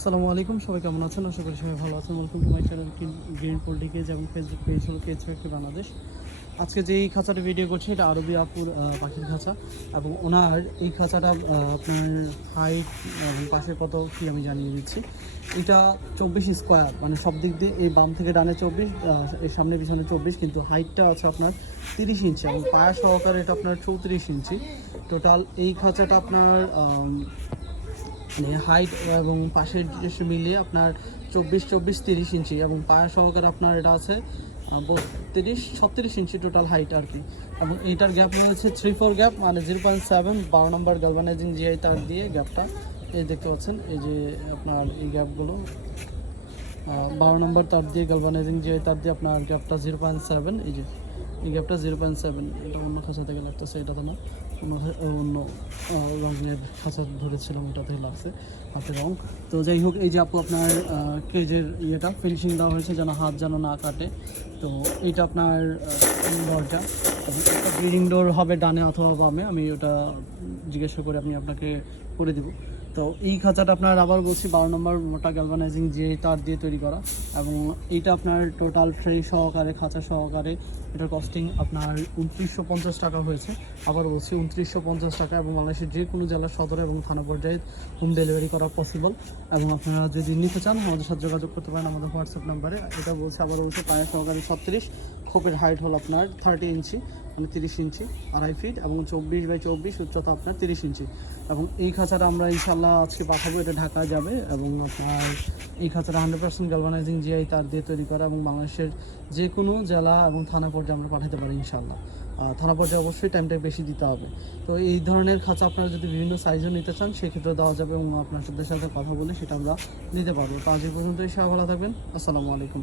আসসালামু আলাইকুম, সবাই কেমন আছেন? আশা করি সবাই ভালো আছেন। Welcome to my channel green poultry cage এবং ফেসবুক পেজ হলো কেজ একটি বাংলাদেশ আজকে যে এই খাঁচাটা ভিডিও করছি, এটা আরবি আপুর পাখির খাঁচা। এবং ওনার এই খাঁচাটা আপনার হাইট পাশে কত কি আমি জানিয়ে দিচ্ছি। এটা চব্বিশ স্কোয়ার মানে সব দিক দিয়ে এই বাম থেকে ডানে চব্বিশ এর সামনে পিছনে চব্বিশ, কিন্তু হাইটটা আছে আপনার তিরিশ ইঞ্চি এবং পায়া সহকারে এটা আপনার চৌত্রিশ ইঞ্চি টোটাল এই খাঁচাটা আপনার মানে হাইট এবং পাশের মিলিয়ে আপনার চব্বিশ চব্বিশ, তিরিশ ইঞ্চি এবং পায়া সহকারে আপনার এটা আছে বত্রিশ, ছত্রিশ ইঞ্চি টোটাল হাইট আর কি। এবং এইটার গ্যাপ রয়েছে থ্রি ফোর গ্যাপ মানে জিরো পয়েন্ট সেভেন বারো নম্বর গালভানাইজিং জিআই তার দিয়ে গ্যাপটা এই দেখতে পাচ্ছেন, এই যে আপনার এই গ্যাপগুলো বারো নম্বর তার দিয়ে গালভানাইজিং জিআই তার দিয়ে আপনার গ্যাপটা জিরো পয়েন্ট সেভেন এই যে। এই গ্যাপটা জিরো পয়েন্ট সেভেন, এটা অন্য খাঁচা থেকে লাগতেছে, এটা তো অন্য অন্য রঙের খাঁচা ধরেছিলাম ওটাতেই লাগছে, হাতে রং। তো যাই হোক, এই যে আপু আপনার কেজের ইয়েটা ফিনিশিং দেওয়া হয়েছে যেন হাত যেন না কাটে। তো এইটা আপনার ডোরটা ব্রিডিং ডোর হবে ডানে অথবা বামে, আমি ওটা জিজ্ঞাসা করে আমি আপনাকে করে দিব। তো এই খাঁচাটা আপনার আবার বলছি বারো নম্বর মোটা গ্যালভানাইজিং যে তার দিয়ে তৈরি করা এবং এইটা আপনার টোটাল ট্রে সহকারে, খাঁচা সহকারে, এটার কস্টিং আপনার উনত্রিশশো পঞ্চাশ টাকা হয়েছে। আবার বলছি উনত্রিশশো পঞ্চাশ টাকা এবং বাংলাদেশের যে কোনো জেলার সদর এবং থানা পর্যায়ে হোম ডেলিভারি করা পসিবল এবং আপনারা যদি নিতে চান, আমাদের সাথে যোগাযোগ করতে পারেন আমাদের হোয়াটসঅ্যাপ নাম্বারে। এটা বলছে আবার বলছে পায়ে সহকারে ছত্রিশ। খোপের হাইট হল আপনার থার্টি ইঞ্চি মানে তিরিশ ইঞ্চি, আড়াই ফিট এবং চব্বিশ বাই চব্বিশ উচ্চতা আপনার তিরিশ ইঞ্চি। এবং এই খাঁচাটা আমরা ইনশাল্লাহ আজকে পাঠাবো, এটা ঢাকায় যাবে এবং আপনার এই খাঁচাটা হান্ড্রেড পার্সেন্ট গ্যালভানাইজিং জিআই তার দিয়ে তৈরি করা এবং বাংলাদেশের যে কোনো জেলা এবং থানা পর্যায়ে আমরা পাঠাতে পারি ইনশাল্লাহ থানা পর্যায়ে অবশ্যই টাইমটা বেশি দিতে হবে। তো এই ধরনের খাঁচা আপনারা যদি বিভিন্ন সাইজও নিতে চান সেক্ষেত্রে দেওয়া যাবে এবং আপনার সাথে সাথে কথা বলে সেটা আমরা দিতে পারব। তো আজ এই পর্যন্তই সবাই ভালো থাকবেন। আসসালামু আলাইকুম।